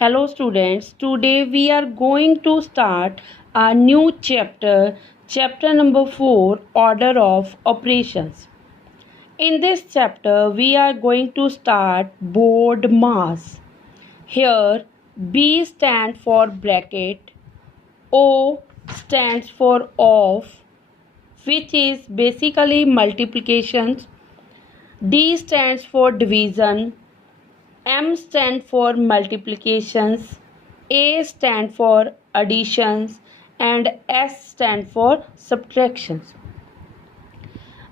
Hello students, today we are going to start a new chapter number 4, Order of Operations. In this chapter, we are going to start board mass. Here, B stands for bracket, O stands for off, which is basically multiplications, D stands for division, M stand for multiplications, A stand for additions, and S stand for subtractions.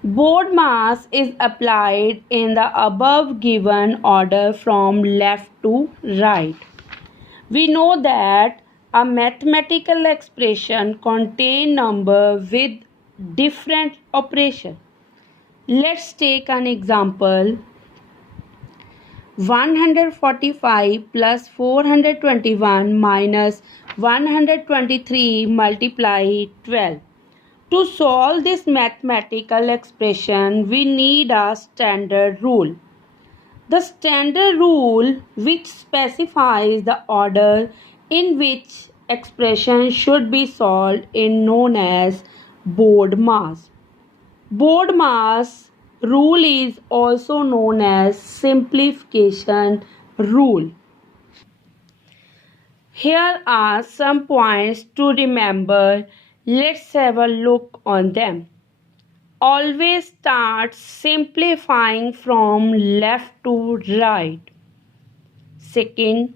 Board mass is applied in the above given order from left to right. We know that a mathematical expression contains number with different operation. Let's take an example. 145 plus 421 minus 123 multiply 12. To solve this mathematical expression, we need a standard rule. The standard rule, which specifies the order in which expression should be solved, is known as board mass. Board mass rule is also known as simplification rule. Here are some points to remember. Let's have a look on them. Always start simplifying from left to right. Second,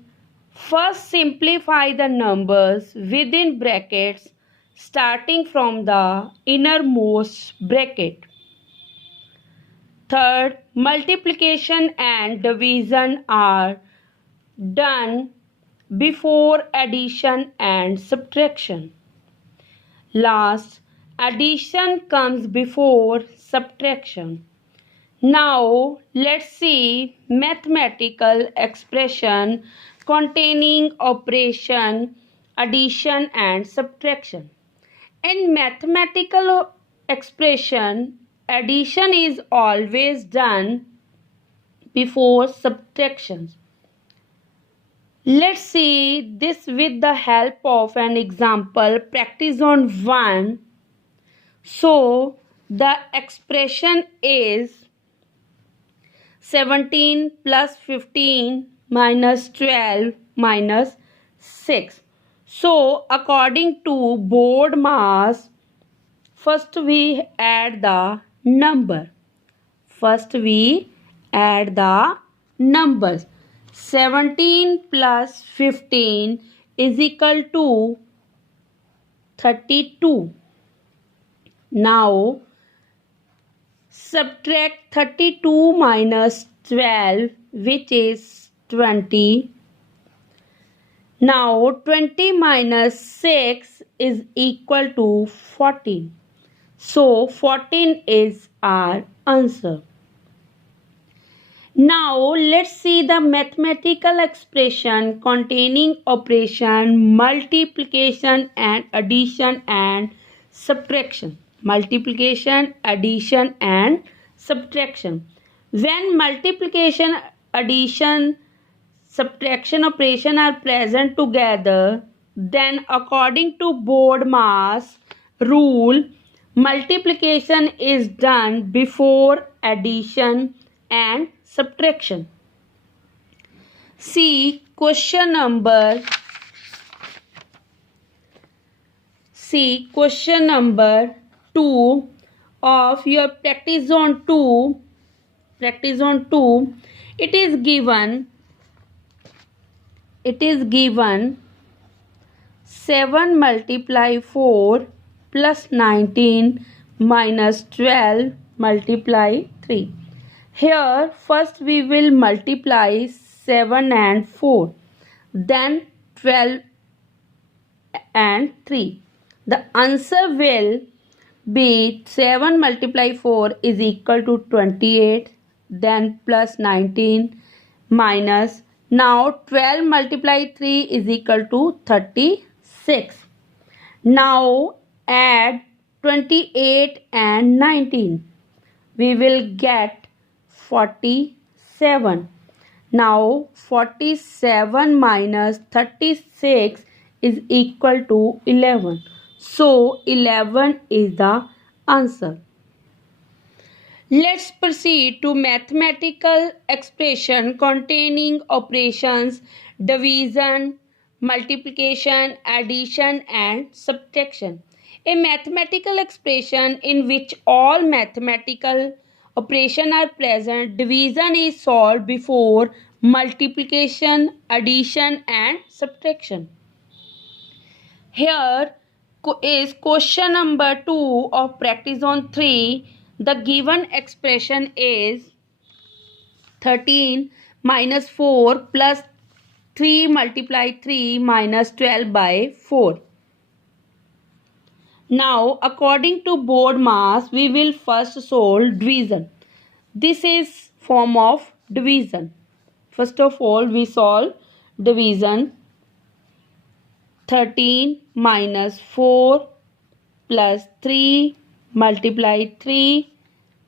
first simplify the numbers within brackets starting from the innermost bracket. Third, multiplication and division are done before addition and subtraction. Last, addition comes before subtraction. Now, let's see mathematical expression containing operation, addition and subtraction. In mathematical expression, addition is always done before subtraction. Let's see this with the help of an example. Practice on 1. So, the expression is 17 plus 15 minus 12 minus 6. So, according to board mass, first we add the number. First we add the numbers. 17 plus 15 is equal to 32. Now, subtract 32 minus 12, which is 20. Now, 20 minus 6 is equal to 14. So, 14 is our answer. Now, let's see the mathematical expression containing operation, multiplication and addition and subtraction. Multiplication, addition and subtraction. When multiplication, addition, subtraction operation are present together, then according to board mass rule, multiplication is done before addition and subtraction. See question number 2 of your practice zone 2. It is given 7 multiply 4 plus 19 minus 12 multiply 3. Here first we will multiply 7 and 4, then 12 and 3. The answer will be 7 multiply 4 is equal to 28, then plus 19 minus, now 12 multiply 3 is equal to 36. Now add 28 and 19. We will get 47. Now 47 minus 36 is equal to 11. So 11 is the answer. Let's proceed to mathematical expression containing operations division, multiplication, addition and subtraction. A mathematical expression in which all mathematical operations are present. Division is solved before multiplication, addition and subtraction. Here is question number 2 of practice on 3. The given expression is 13 minus 4 plus 3 multiply 3 minus 12 by 4. Now, according to board mass, we will first solve division. This is form of division. First of all, we solve division. 13 minus 4 plus 3 multiply 3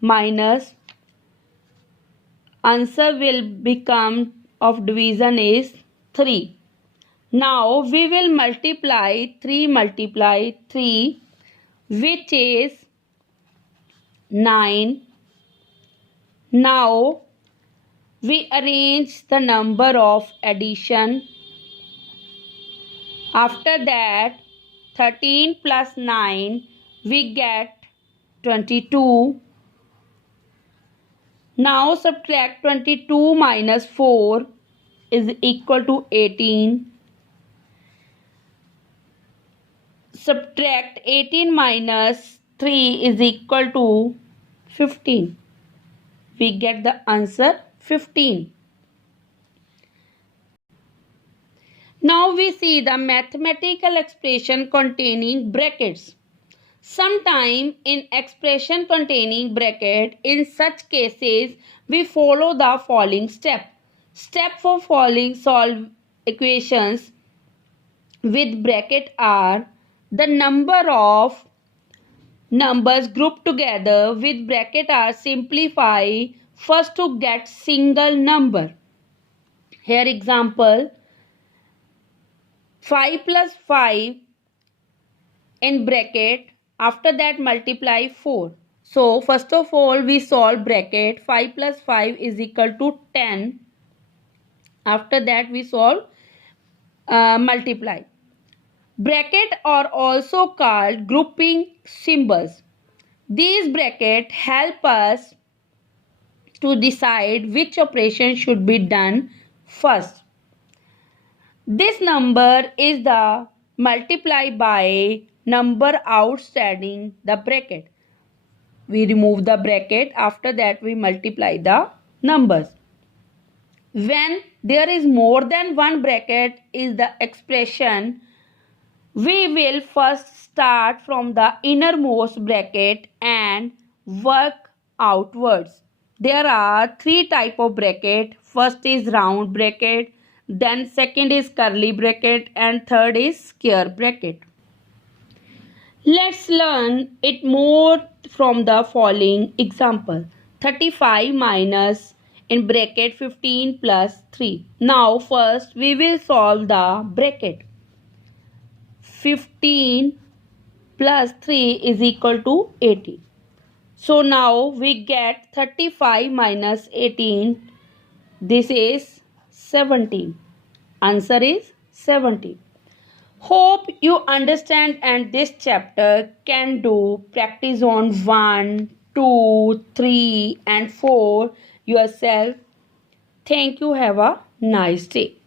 minus answer will become of division is 3. Now we will multiply 3 which is 9. Now we arrange the number of addition. After that 13 plus 9 we get 22. Now subtract 22 minus 4 is equal to 18. Subtract 18 minus 3 is equal to 15. We get the answer 15. Now we see the mathematical expression containing brackets. Sometime in expression containing bracket, in such cases, we follow the following step. Step for following solve equations with bracket are the number of numbers grouped together with bracket are simplify first to get single number. Here example 5 plus 5 in bracket, after that multiply 4. So first of all we solve bracket 5 plus 5 is equal to 10. After that we solve multiply. Bracket are also called grouping symbols. These brackets help us to decide which operation should be done first. This number is the multiply by number outstanding the bracket. We remove the bracket. After that we multiply the numbers. When there is more than one bracket is the expression, we will first start from the innermost bracket and work outwards. There are three types of bracket. First is round bracket, then second is curly bracket and third is square bracket. Let's learn it more from the following example. 35 minus in bracket 15 plus 3. Now first we will solve the bracket. 15 plus 3 is equal to 18. So now we get 35 minus 18. This is 17. Answer is 17. Hope you understand and this chapter can do practice on 1, 2, 3 and 4 yourself. Thank you. Have a nice day.